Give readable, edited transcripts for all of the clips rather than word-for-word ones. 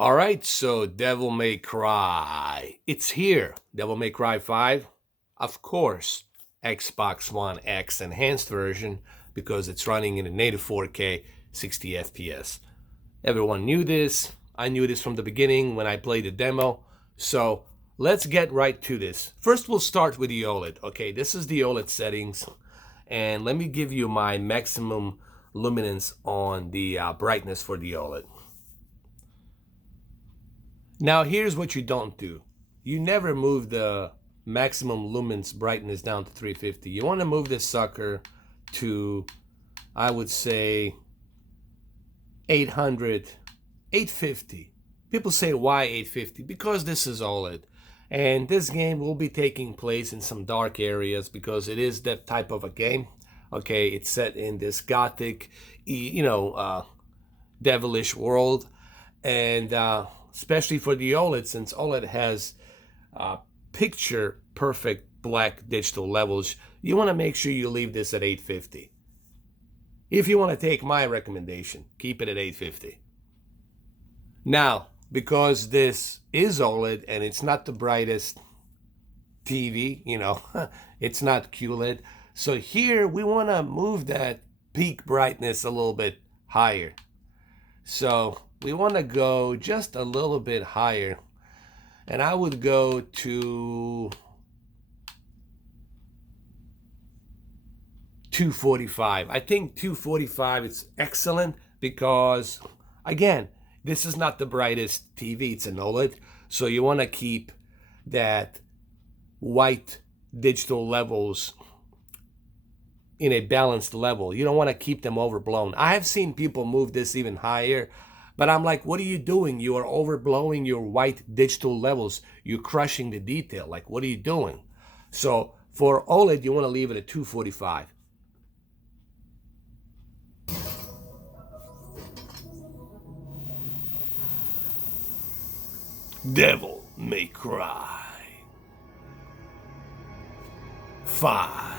All right, so Devil May Cry. It's here. Devil May Cry 5. Of course, Xbox One X enhanced version because it's running in a native 4K 60 FPS. Everyone knew this. I knew this from the beginning when I played the demo. So let's get right to this. First, we'll start with the OLED. Okay, this is the OLED settings. And let me give you my maximum luminance on the brightness for the OLED. Now, here's what you don't do. You never move the maximum lumens brightness down to 350. You want to move this sucker to, I would say, 800, 850. People say, why 850? Because this is OLED. And this game will be taking place in some dark areas because it is that type of a game. Okay, it's set in this gothic, devilish world. And especially for the OLED, since OLED has picture perfect black digital levels, you want to make sure you leave this at 850. If you want to take my recommendation, keep it at 850. Now, because this is OLED and it's not the brightest TV, it's not QLED. So here we want to move that peak brightness a little bit higher. So we want to go just a little bit higher. And I would go to 245. I think 245 is excellent because, again, this is not the brightest TV. It's an OLED. So you want to keep that white digital levels in a balanced level. You don't want to keep them overblown. I have seen people move this even higher, but I'm like, what are you doing? You are overblowing your white digital levels. You're crushing the detail. Like, what are you doing? So for OLED, you want to leave it at 245. Devil May Cry 5.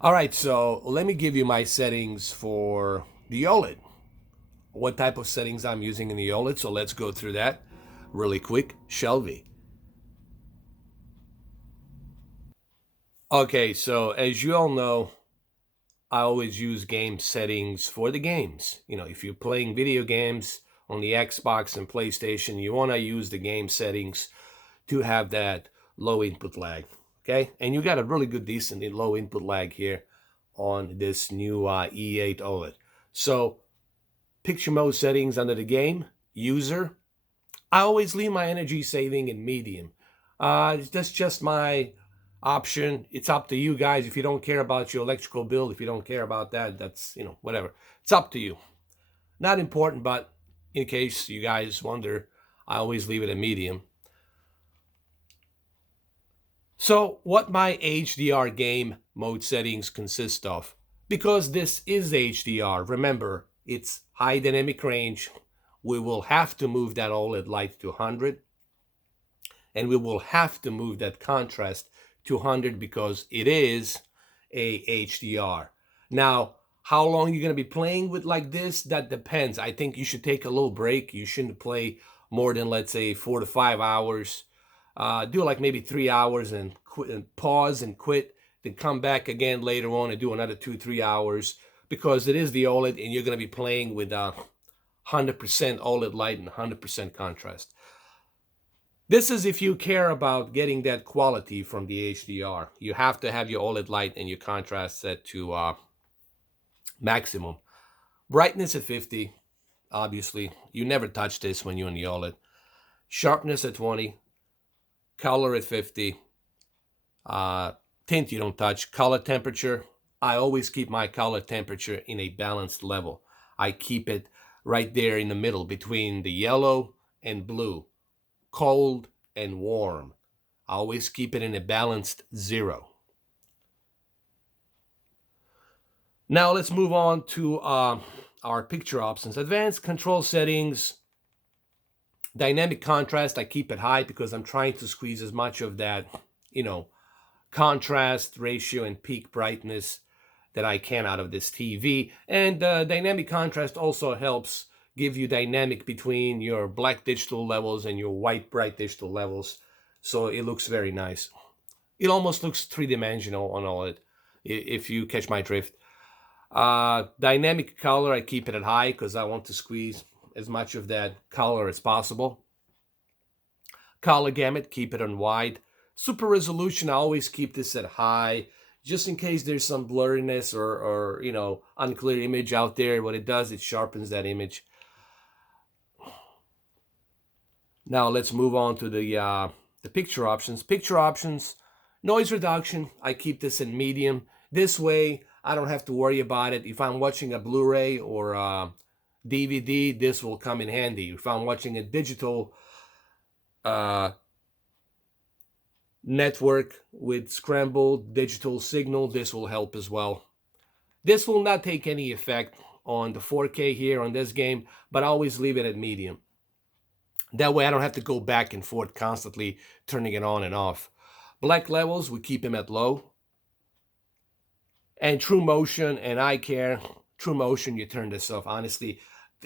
All right, so let me give you my settings for the OLED. What type of settings I'm using in the OLED, so let's go through that really quick, shall we? Okay, so as you all know, I always use game settings for the games. If you're playing video games on the Xbox and PlayStation, you want to use the game settings to have that low input lag, okay? And you got a really good, decent low input lag here on this new E8 OLED. So picture mode settings under the game, user. I always leave my energy saving in medium. That's just my option. It's up to you guys. If you don't care about your electrical bill, if you don't care about that, that's, whatever. It's up to you. Not important, but in case you guys wonder, I always leave it at medium. So what my HDR game mode settings consist of, because this is HDR, remember, it's high dynamic range, we will have to move that OLED light to 100, and we will have to move that contrast to 100 because it is a HDR. Now, how long you're going to be playing with like this, that depends. I think you should take a little break. You shouldn't play more than, let's say, 4 to 5 hours. Do like maybe 3 hours and quit and pause and quit, then come back again later on and do another 2-3 hours because it is the OLED and you're going to be playing with 100% OLED light and 100% contrast. This is if you care about getting that quality from the HDR. You have to have your OLED light and your contrast set to maximum. Brightness at 50, obviously. You never touch this when you're in the OLED. Sharpness at 20. Color at 50. Tint you don't touch. Color temperature. I always keep my color temperature in a balanced level. I keep it right there in the middle between the yellow and blue. Cold and warm. I always keep it in a balanced 0. Now let's move on to our picture options. Advanced control settings. Dynamic contrast, I keep it high because I'm trying to squeeze as much of that, contrast ratio and peak brightness that I can out of this TV. And dynamic contrast also helps give you dynamic between your black digital levels and your white bright digital levels. So it looks very nice. It almost looks three-dimensional on all it, if you catch my drift. Dynamic color, I keep it at high because I want to squeeze as much of that color as possible. Color gamut, keep it on wide. Super resolution, I always keep this at high, just in case there's some blurriness or you know, unclear image out there. What it does, it sharpens that image. Now let's move on to the picture options. Picture options, noise reduction, I keep this in medium. This way, I don't have to worry about it. If I'm watching a Blu-ray or a DVD, this will come in handy. If I'm watching a digital network with scrambled digital signal, this will help as well. This will not take any effect on the 4K here on this game, but I always leave it at medium. That way I don't have to go back and forth constantly turning it on and off. Black levels, we keep them at low. And true motion and eye care, true motion, you turn this off. Honestly,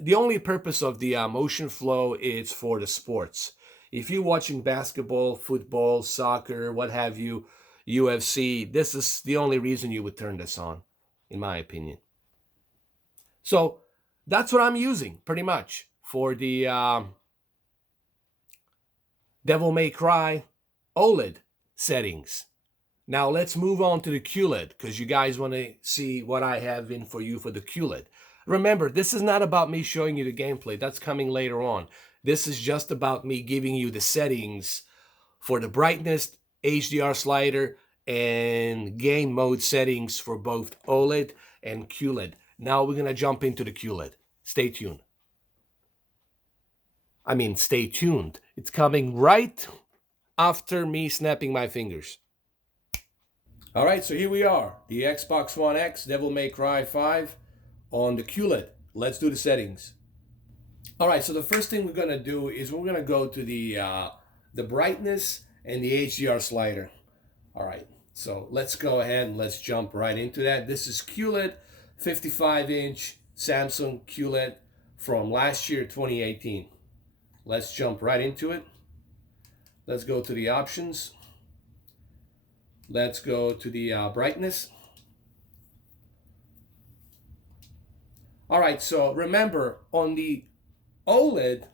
the only purpose of the motion flow is for the sports. If you're watching basketball, football, soccer, what have you, UFC, this is the only reason you would turn this on, in my opinion. So that's what I'm using pretty much for the Devil May Cry OLED settings. Now let's move on to the QLED, because you guys want to see what I have in for you for the QLED. Remember, this is not about me showing you the gameplay. That's coming later on. This is just about me giving you the settings for the brightness, HDR slider, and game mode settings for both OLED and QLED. Now we're going to jump into the QLED. Stay tuned. I mean, stay tuned. It's coming right after me snapping my fingers. All right, so here we are. The Xbox One X, Devil May Cry 5 on the QLED. Let's do the settings. All right, so the first thing we're going to do is we're going to go to the brightness and the HDR slider. All right, so let's go ahead and let's jump right into that. This is QLED 55-inch Samsung QLED from last year, 2018. Let's jump right into it. Let's go to the options. Let's go to the brightness. All right, so remember on the OLED,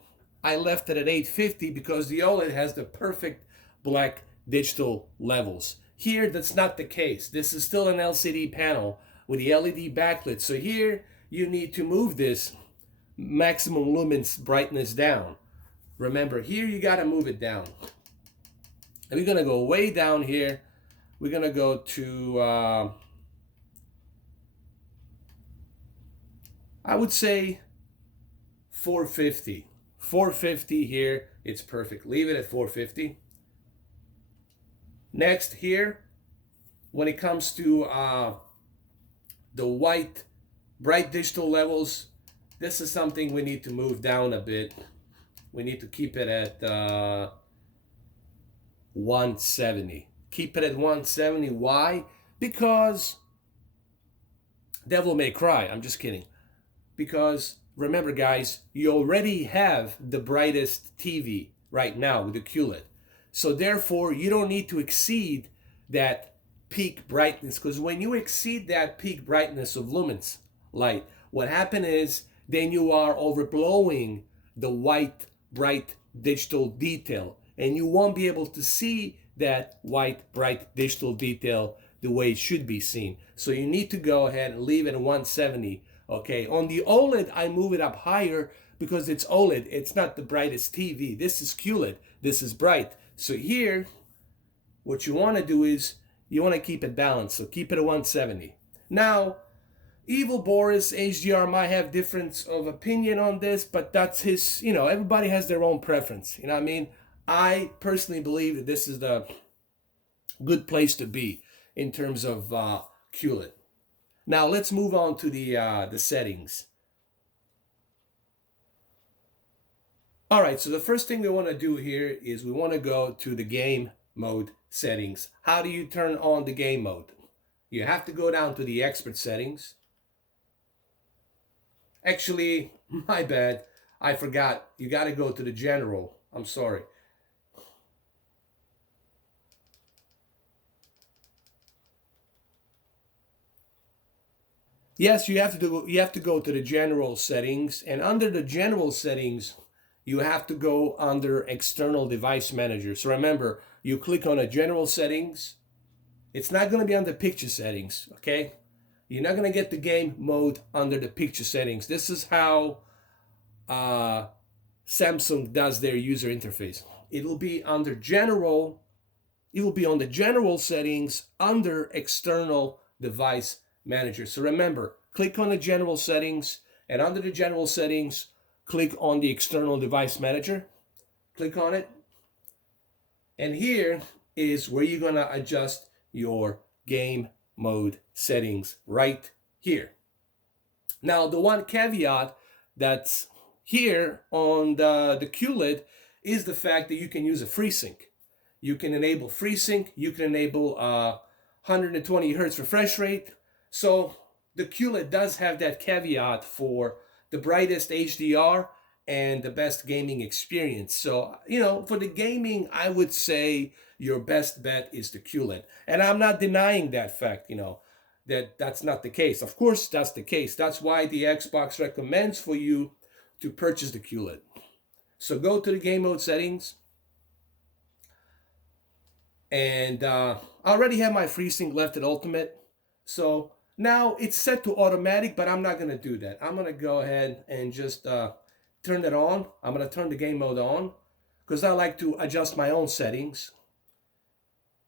I left it at 850 because the OLED has the perfect black digital levels. Here, that's not the case. This is still an LCD panel with the LED backlit. So here, you need to move this maximum lumens brightness down. Remember, here you got to move it down. And we're going to go way down here. We're going to go to, I would say 450. 450 here, it's perfect. Leave it at 450. Next here, when it comes to the white bright digital levels, this is something we need to move down a bit. We need to keep it at 170. Keep it at 170. Why? Because Devil May Cry. I'm just kidding. Because remember, guys, you already have the brightest TV right now with the QLED. So therefore, you don't need to exceed that peak brightness, because when you exceed that peak brightness of lumens light, what happens is then you are overblowing the white bright digital detail, and you won't be able to see that white bright digital detail the way it should be seen. So you need to go ahead and leave it at 170. Okay, on the OLED, I move it up higher because it's OLED. It's not the brightest TV. This is QLED. This is bright. So here, what you want to do is you want to keep it balanced. So keep it at 170. Now, Evil Boris HDR might have difference of opinion on this, but that's his, you know, everybody has their own preference. You know what I mean? I personally believe that this is the good place to be in terms of QLED. Now let's move on to the settings. All right, so the first thing we want to do here is we want to go to the game mode settings. How do you turn on the game mode? You have to go down to the expert settings. Actually, my bad. I forgot. You got to go to the general. I'm sorry. Yes, you have to go to the general settings, and under the general settings, you have to go under external device manager. So remember, you click on the general settings. It's not going to be under picture settings, okay? You're not going to get the game mode under the picture settings. This is how Samsung does their user interface. It'll be under general. It will be on the general settings under external device manager. So remember, click on the general settings, and under the general settings, click on the external device manager. Click on it. And here is where you're going to adjust your game mode settings right here. Now, the one caveat that's here on the QLED is the fact that you can use a FreeSync. You can enable FreeSync. You can enable 120 hertz refresh rate. So the QLED does have that caveat for the brightest HDR and the best gaming experience. So, for the gaming, I would say your best bet is the QLED. And I'm not denying that fact, that's not the case. Of course, that's the case. That's why the Xbox recommends for you to purchase the QLED. So go to the game mode settings. And I already have my FreeSync left at ultimate. So now it's set to automatic, but I'm not going to do that. I'm going to go ahead and just turn it on. I'm going to turn the game mode on because I like to adjust my own settings.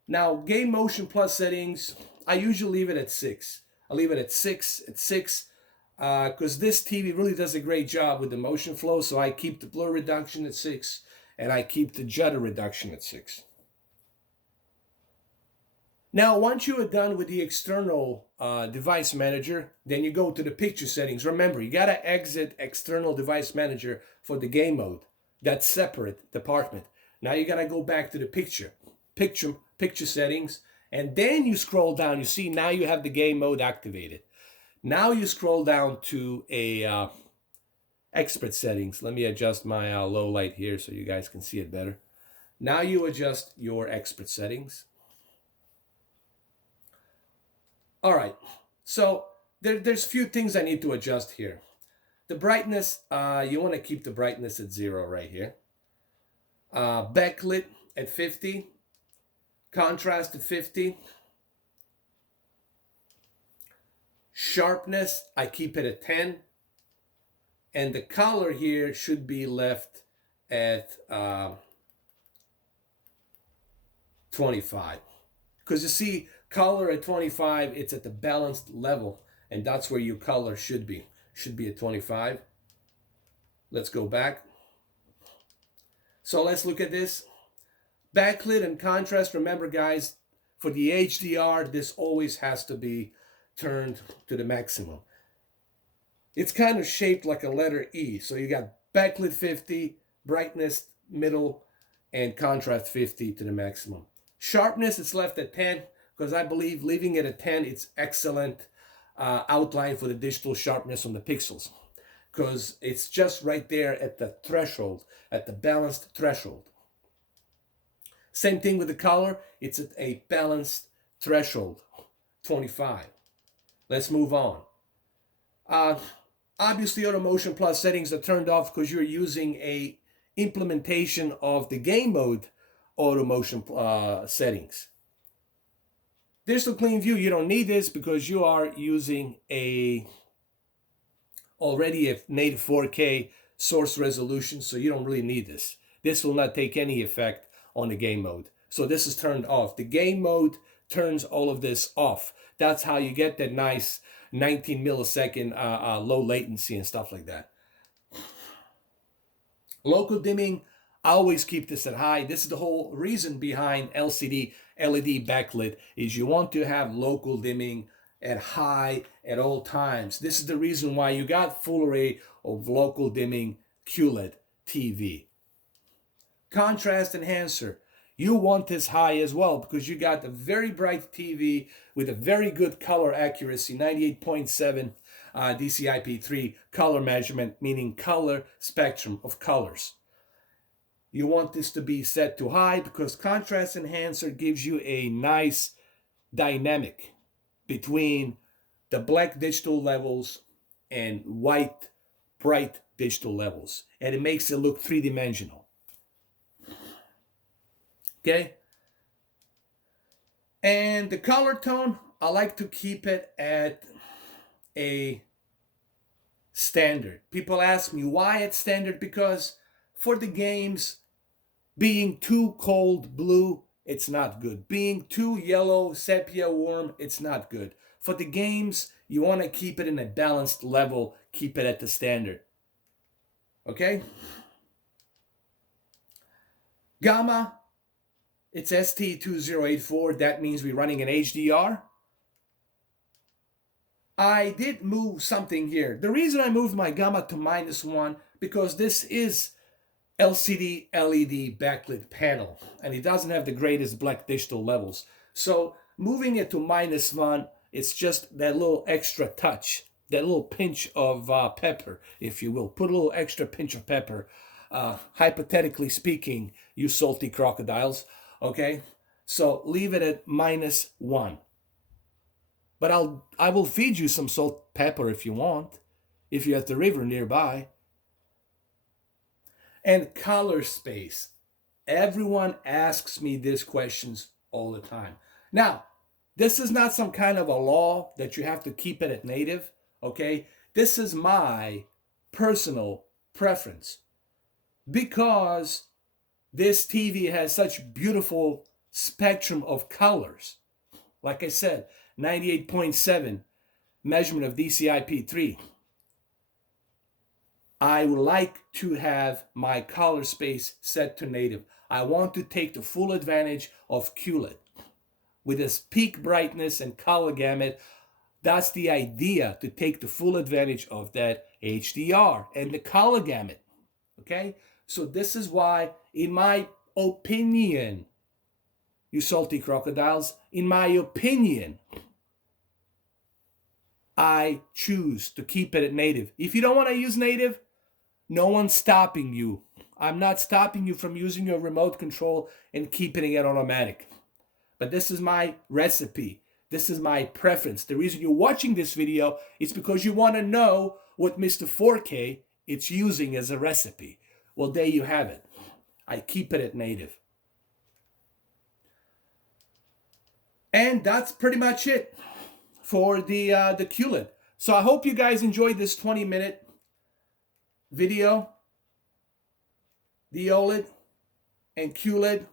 Now, Game Motion Plus settings, I usually leave it at 6. I leave it at 6, because this TV really does a great job with the motion flow. So I keep the blur reduction at 6, and I keep the judder reduction at 6. Now, once you are done with the external device manager, then you go to the picture settings. Remember, you got to exit external device manager for the game mode. That's separate department. Now you got to go back to the picture settings, and then you scroll down. You see now you have the game mode activated. Now you scroll down to a expert settings. Let me adjust my low light here so you guys can see it better. Now you adjust your expert settings. All right, so there's a few things I need to adjust here. The brightness, you want to keep the brightness at 0 right here. Backlit at 50. Contrast at 50. Sharpness, I keep it at 10. And the color here should be left at 25. Because you see, color at 25, it's at the balanced level, and that's where your color should be. Should be at 25. Let's go back. So let's look at this. Backlit and contrast, remember guys, for the HDR, this always has to be turned to the maximum. It's kind of shaped like a letter E. So you got backlit 50, brightness middle, and contrast 50 to the maximum. Sharpness, it's left at 10, because I believe leaving it at 10, it's excellent outline for the digital sharpness on the pixels, because it's just right there at the threshold, at the balanced threshold. Same thing with the color, it's at a balanced threshold, 25. Let's move on. Obviously, Auto Motion Plus settings are turned off because you're using a implementation of the game mode Auto Motion settings. Digital Clean View, you don't need this because you are using already a native 4K source resolution, so you don't really need this. This will not take any effect on the game mode. So this is turned off. The game mode turns all of this off. That's how you get that nice 19 millisecond low latency and stuff like that. Local dimming, I always keep this at high. This is the whole reason behind LCD LED backlit, is you want to have local dimming at high at all times. This is the reason why you got full array of local dimming QLED TV. Contrast enhancer. you want this high as well because you got a very bright TV with a very good color accuracy, 98.7 DCI-P3 color measurement, meaning color spectrum of colors. You want this to be set to high because contrast enhancer gives you a nice dynamic between the black digital levels and white bright digital levels, and it makes it look three-dimensional. Okay, and the color tone, I like to keep it at a standard. People ask me why it's standard, because for the games, being too cold blue, it's not good. Being too yellow, sepia warm, it's not good. For the games, you want to keep it in a balanced level, keep it at the standard. Okay? Gamma, it's ST2084. That means we're running an HDR. I did move something here. The reason I moved my gamma to -1, because this is LCD LED backlit panel, and it doesn't have the greatest black digital levels. So moving it to -1, it's just that little extra touch, that little pinch of pepper, if you will. Put a little extra pinch of pepper. Hypothetically speaking, you salty crocodiles, okay? So leave it at -1. But I will feed you some salt pepper if you want, if you have the river nearby. And color space. Everyone asks me these questions all the time. Now, this is not some kind of a law that you have to keep it at native, okay? This is my personal preference. Because this TV has such beautiful spectrum of colors. Like I said, 98.7 measurement of DCI-P3. I would like to have my color space set to native. I want to take the full advantage of QLED. With its peak brightness and color gamut, that's the idea, to take the full advantage of that HDR and the color gamut. Okay? So this is why, in my opinion, you salty crocodiles, in my opinion, I choose to keep it at native. If you don't want to use native, no one's stopping you. I'm not stopping you from using your remote control and keeping it automatic. But this is my recipe. This is my preference. The reason you're watching this video is because you want to know what Mr. 4K it's using as a recipe. Well, there you have it. I keep it at native. And that's pretty much it for the QLED. So I hope you guys enjoyed this 20-minute video. The OLED and QLED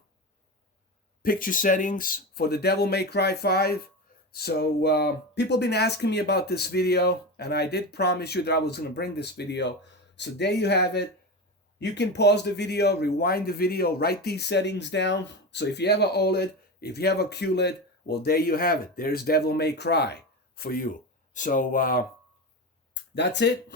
picture settings for the Devil May Cry 5. So people have been asking me about this video, and I did promise you that I was going to bring this video. So there you have it. You can pause the video, rewind the video, write these settings down. So if you have an OLED, if you have a QLED, well, there you have it. There's Devil May Cry for you. So that's it.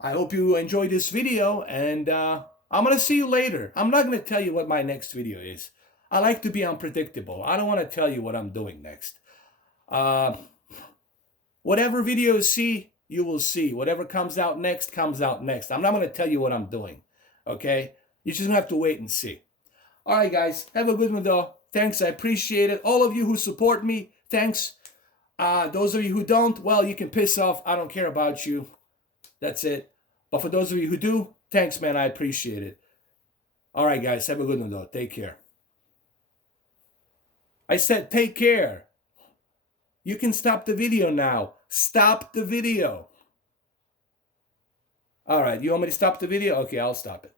I hope you enjoyed this video, and I'm going to see you later. I'm not going to tell you what my next video is. I like to be unpredictable. I don't want to tell you what I'm doing next. Whatever video you see, you will see. Whatever comes out next, comes out next. I'm not going to tell you what I'm doing, okay? You're just going to have to wait and see. All right, guys. Have a good one, though. Thanks. I appreciate it. All of you who support me, thanks. Those of you who don't, well, you can piss off. I don't care about you. That's it. But for those of you who do, thanks, man. I appreciate it. All right, guys. Have a good one, though. Take care. I said take care. You can stop the video now. Stop the video. All right. You want me to stop the video? Okay, I'll stop it.